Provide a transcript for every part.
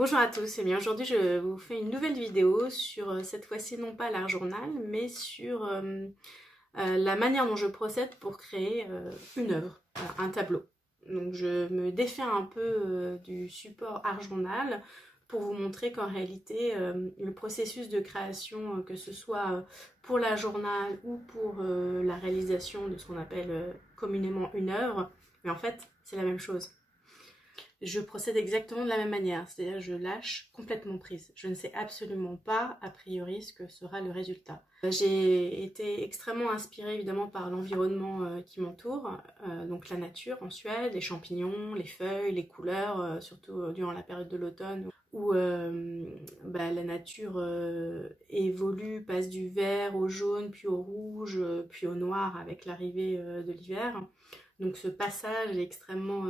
Bonjour à tous, et bien aujourd'hui je vous fais une nouvelle vidéo sur cette fois-ci non pas l'art journal mais sur la manière dont je procède pour créer une œuvre, un tableau. Donc je me défais un peu du support art journal pour vous montrer qu'en réalité le processus de création, que ce soit pour la journal ou pour la réalisation de ce qu'on appelle communément une œuvre, mais en fait c'est la même chose. Je procède exactement de la même manière, c'est-à-dire je lâche complètement prise. Je ne sais absolument pas, a priori, ce que sera le résultat. J'ai été extrêmement inspirée évidemment par l'environnement qui m'entoure, donc la nature en Suède, les champignons, les feuilles, les couleurs, surtout durant la période de l'automne, où la nature évolue, passe du vert au jaune, puis au rouge, puis au noir avec l'arrivée de l'hiver. Donc ce passage est extrêmement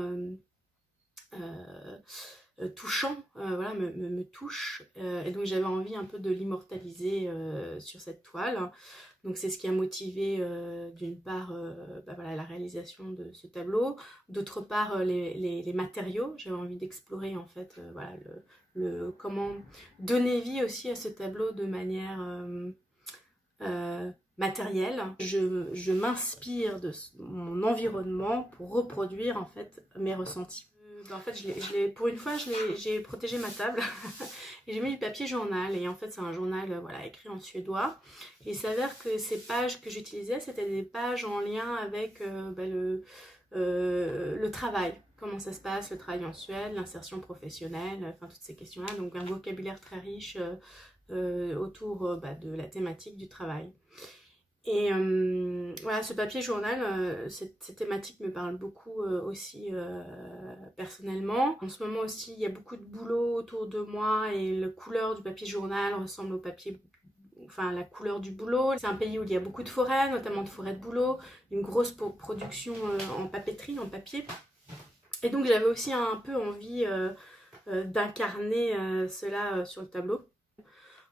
touchant, voilà, me touche, et donc j'avais envie un peu de l'immortaliser sur cette toile. Donc c'est ce qui a motivé d'une part voilà, la réalisation de ce tableau, d'autre part les matériaux. J'avais envie d'explorer en fait voilà, comment donner vie aussi à ce tableau de manière matérielle. Je m'inspire de mon environnement pour reproduire en fait mes ressentis. En fait, pour une fois, j'ai protégé ma table et j'ai mis du papier journal. Et en fait, c'est un journal voilà, écrit en suédois. Et il s'avère que ces pages que j'utilisais, c'était des pages en lien avec le travail. Comment ça se passe, le travail en Suède, l'insertion professionnelle, enfin toutes ces questions-là. Donc un vocabulaire très riche autour de la thématique du travail. Et voilà, ce papier journal, cette thématique me parle beaucoup aussi personnellement. En ce moment aussi, il y a beaucoup de boulot autour de moi et la couleur du papier journal ressemble au papier, enfin la couleur du boulot. C'est un pays où il y a beaucoup de forêts, notamment de forêts de boulot, une grosse production en papeterie, en papier. Et donc j'avais aussi un peu envie d'incarner cela sur le tableau.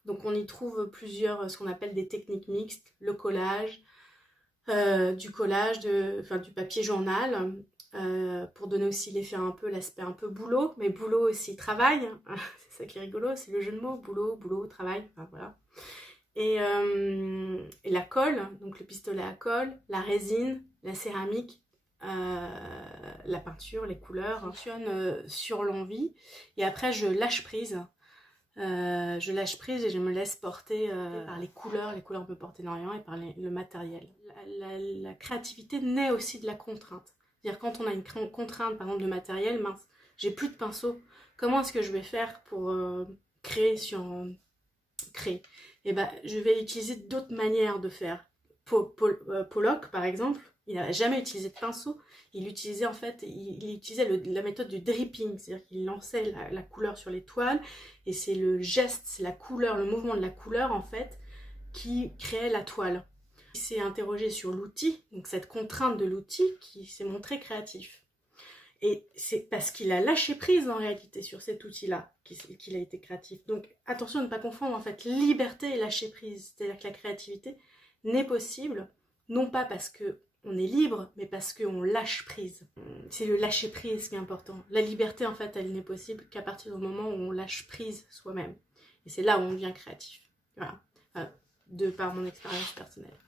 Donc on y trouve plusieurs, ce qu'on appelle des techniques mixtes, le collage, du papier journal, pour donner aussi l'effet un peu, l'aspect un peu boulot, mais boulot aussi travail, c'est ça qui est rigolo, c'est le jeu de mots, boulot, travail, enfin voilà. Et la colle, donc le pistolet à colle, la résine, la céramique, la peinture, les couleurs, fonctionne sur l'envie, et après je lâche prise. Je lâche prise et je me laisse porter par les couleurs me portent énormément, et par le matériel. La créativité naît aussi de la contrainte. C'est-à-dire quand on a une contrainte par exemple de matériel, mince, j'ai plus de pinceau, comment est-ce que je vais faire pour créer Et ben, je vais utiliser d'autres manières de faire. Pollock par exemple, il n'a jamais utilisé de pinceau. Il utilisait en fait, la méthode du dripping, c'est-à-dire qu'il lançait la couleur sur les toiles, et c'est le geste, c'est la couleur, le mouvement de la couleur en fait, qui créait la toile. Il s'est interrogé sur l'outil, donc cette contrainte de l'outil qui s'est montré créatif. Et c'est parce qu'il a lâché prise en réalité sur cet outil-là qu'il a été créatif. Donc attention à ne pas confondre en fait liberté et lâcher prise, c'est-à-dire que la créativité n'est possible, non pas parce que on est libre, mais parce qu'on lâche prise. C'est le lâcher prise qui est important. La liberté, en fait, elle n'est possible qu'à partir du moment où on lâche prise soi-même. Et c'est là où on devient créatif. Voilà. De par mon expérience personnelle.